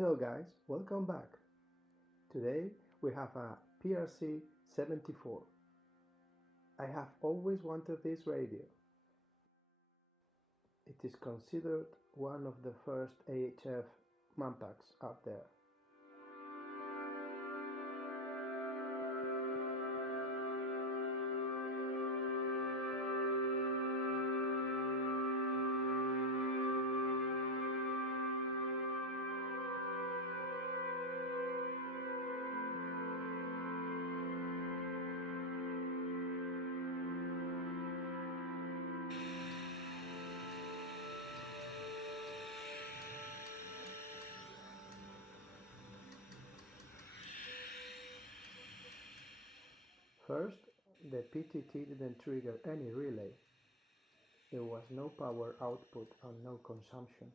Hello guys, welcome back. Today we have a PRC-74. I have always wanted this radio. It is considered one of the first AHF Manpacks out there. First, the PTT didn't trigger any relay. There was no power output and no consumption.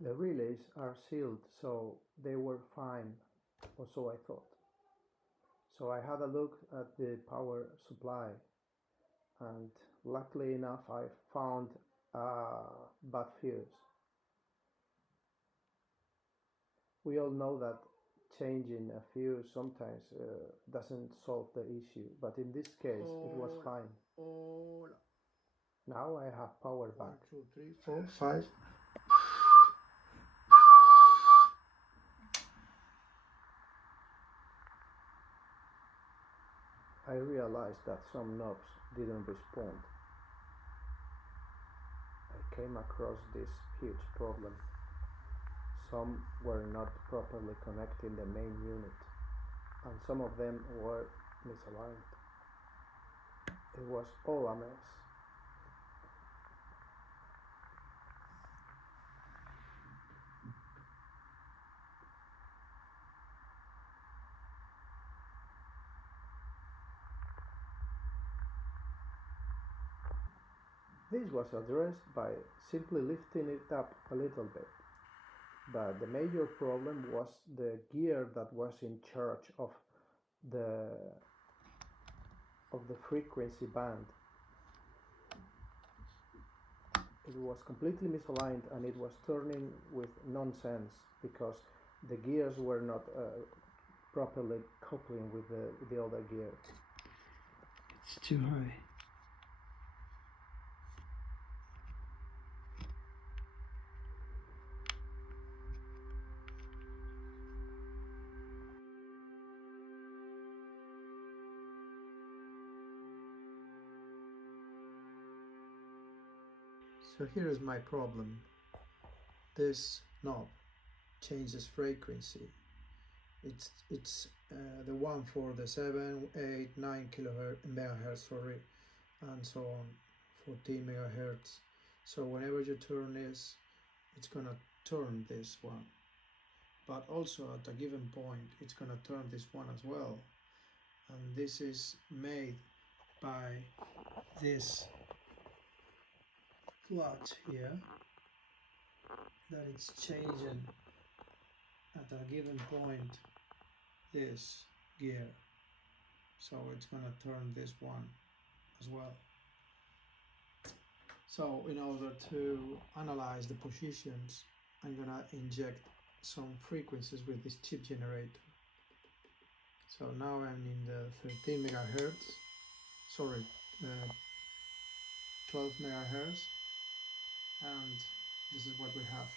The relays are sealed, so they were fine, or so I thought. So I had a look at the power supply, and luckily enough I found a bad fuse. We all know that changing a fuse sometimes doesn't solve the issue, but in this case it was fine. Now I have power back. 1, 2, 3, 4, 5. I realized that some knobs didn't respond. I came across this huge problem. Some were not properly connecting the main unit, and some of them were misaligned. It was all a mess. This was addressed by simply lifting it up a little bit, but the major problem was the gear that was in charge of the frequency band. It was completely misaligned and it was turning with nonsense because the gears were not properly coupling with the other gear. It's too high. So here is my problem. This knob changes frequency. It's the one for the 7, 8, 9 megahertz, sorry, and so on, 14 megahertz. So whenever you turn this, it's gonna turn this one. But also at a given point, it's gonna turn this one as well. And this is made by this clutch here, that it's changing at a given point this gear, so it's gonna turn this one as well. So in order to analyze the positions, I'm gonna inject some frequencies with this chip generator. So now I'm in the 13 megahertz, sorry, 12 megahertz, and this is what we have.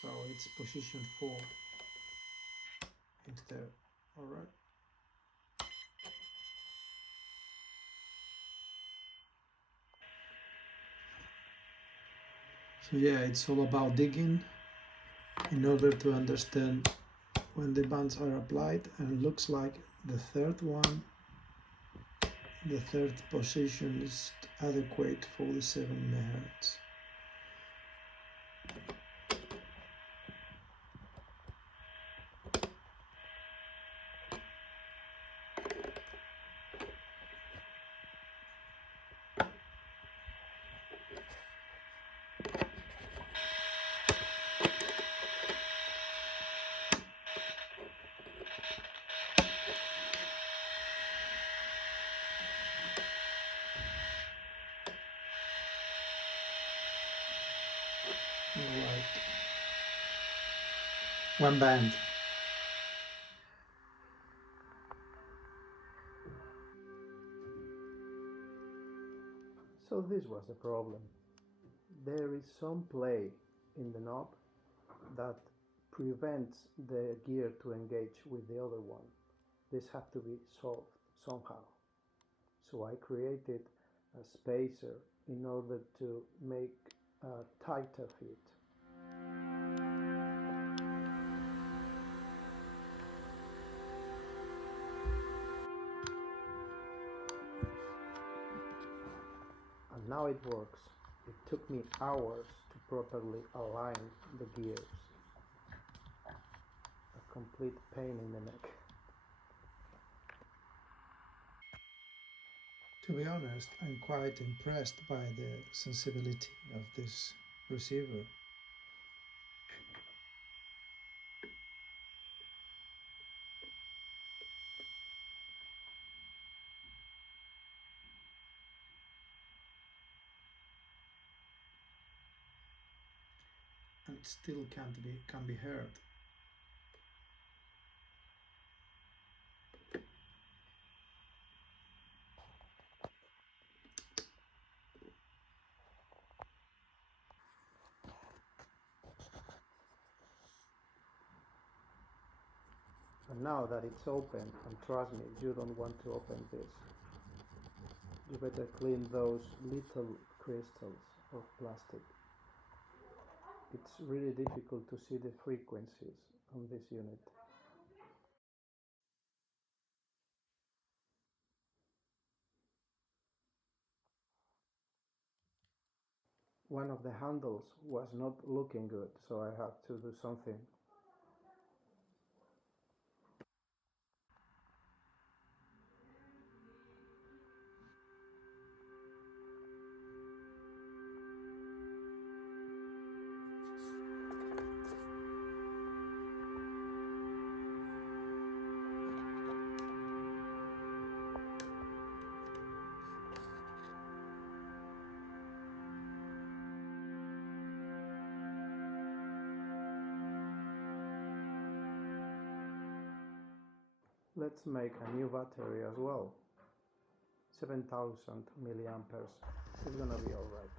So it's position 4 into there. All right. So yeah, it's all about digging in order to understand when the bands are applied, and it looks like the third one, the third position is adequate for the 7 megahertz. One band. So this was the problem. There is some play in the knob that prevents the gear to engage with the other one. This had to be solved somehow. So I created a spacer in order to make a tighter fit. And now it works. It took me hours to properly align the gears. A complete pain in the neck. To be honest, I'm quite impressed by the sensibility of this receiver. And it still can be heard. And now that it's open, and trust me, you don't want to open this. You better clean those little crystals of plastic. It's really difficult to see the frequencies on this unit. One of the handles was not looking good, so I had to do something. Let's make a new battery as well. 7000 milliamperes. It's gonna be alright.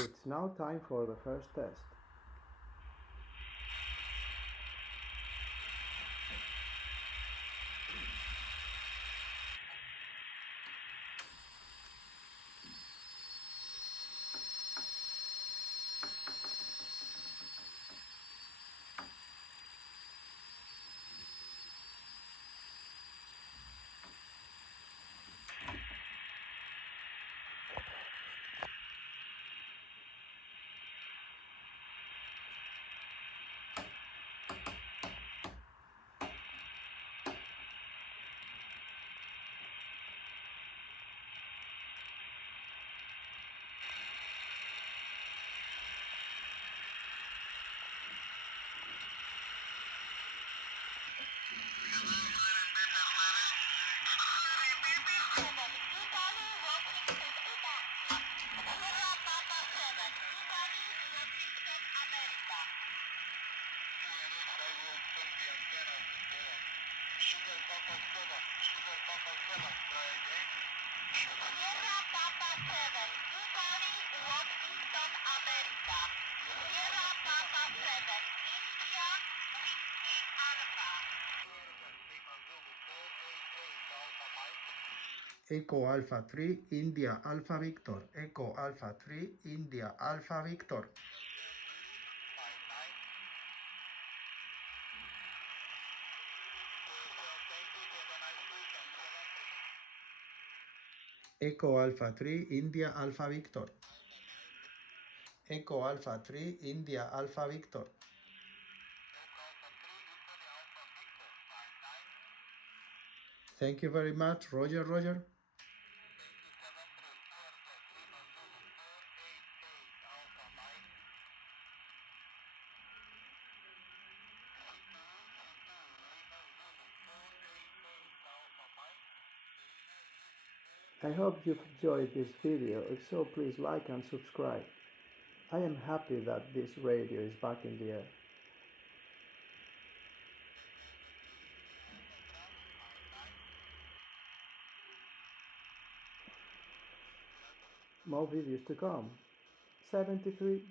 It's now time for the first test. Echo Alpha 3, India Alpha Victor. Echo Alpha 3, India Alpha Victor. Echo Alpha 3, India Alpha Victor. Echo Alpha 3, India Alpha Victor. Thank you very much. Roger, Roger. I hope you've enjoyed this video. If so, please like and subscribe. I am happy that this radio is back in the air. More videos to come. 73